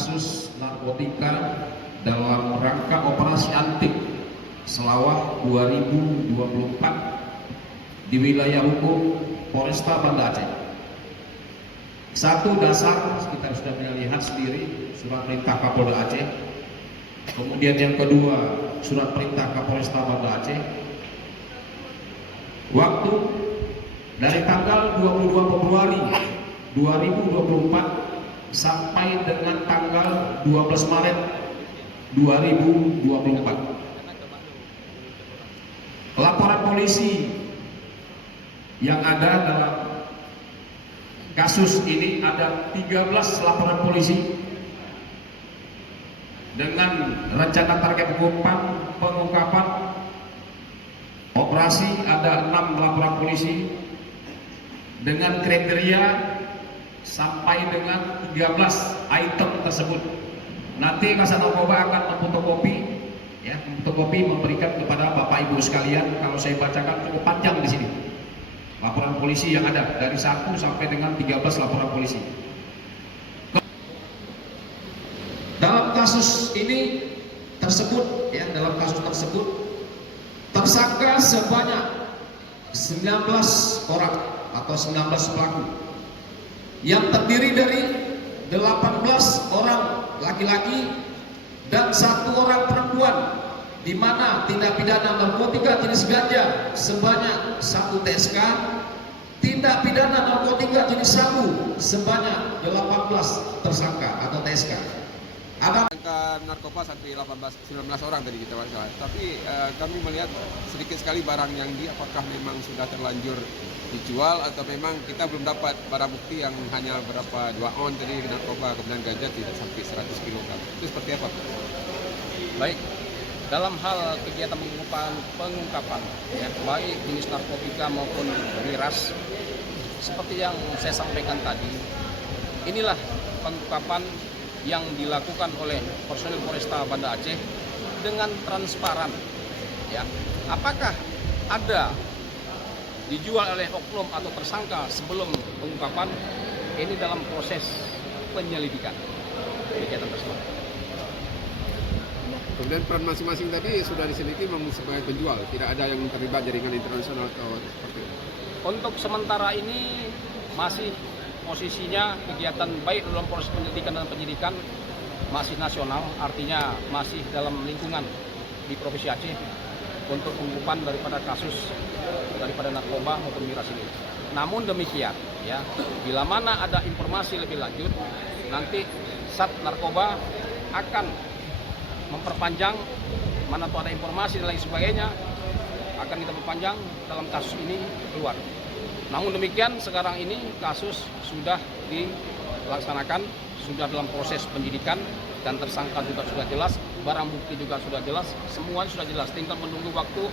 kasus narkotika dalam rangka operasi antik Selawah 2024 di wilayah hukum Polresta Banda Aceh. Satu dasar kita sudah melihat sendiri surat perintah Kapolda Aceh. Kemudian yang kedua surat perintah Kapolresta Banda Aceh. Waktu dari tanggal 22 Februari 2024 sampai dengan tanggal 12 Maret 2024. Laporan polisi yang ada dalam kasus ini ada 13 laporan polisi dengan rencana target pengungkapan operasi. Ada 6 laporan polisi dengan kriteria sampai dengan 13 item tersebut. Nanti Kasat Narkoba akan memfotokopi memberikan kepada Bapak Ibu sekalian. Kalau saya bacakan cukup panjang di sini laporan polisi yang ada dari 1 sampai dengan 13 laporan polisi. Dalam kasus ini tersebut, dalam kasus tersebut tersangka sebanyak 19 orang atau 19 pelaku yang terdiri dari 18 orang laki-laki dan 1 orang perempuan, di mana tindak pidana narkotika jenis ganja sebanyak 1 TSK, tindak pidana narkotika jenis sabu sebanyak 18 tersangka atau TSK. Ada narkoba sampai 19 orang tadi kita bahas. Tapi kami melihat sedikit sekali barang yang apakah memang sudah terlanjur dijual atau memang kita belum dapat barang bukti yang hanya berapa 2 on tadi narkoba, kemudian ganja tidak sampai 100 kg. Itu seperti apa? Baik, dalam hal kegiatan pengungkapan baik jenis narkotika maupun miras, seperti yang saya sampaikan tadi, inilah pengungkapan yang dilakukan oleh personil Polresta Banda Aceh dengan transparan. Apakah ada dijual oleh oknum atau tersangka sebelum pengungkapan? Ini dalam proses penyelidikan kegiatan tersebut. Kemudian peran masing-masing tadi sudah diselidiki sebagai penjual, tidak ada yang terlibat jaringan internasional atau seperti itu. Untuk sementara ini masih posisinya kegiatan baik dalam proses penyelidikan dan penyidikan masih nasional, artinya masih dalam lingkungan di Provinsi Aceh untuk pengungkapan daripada kasus daripada narkoba maupun miras ini. Namun demikian, bila mana ada informasi lebih lanjut, nanti Sat Narkoba akan memperpanjang, mana tuh ada informasi dan lain sebagainya, akan kita perpanjang dalam kasus ini keluar. Namun demikian sekarang ini kasus sudah dilaksanakan, sudah dalam proses penyidikan dan tersangka juga sudah jelas, barang bukti juga sudah jelas, semuanya sudah jelas, tinggal menunggu waktu.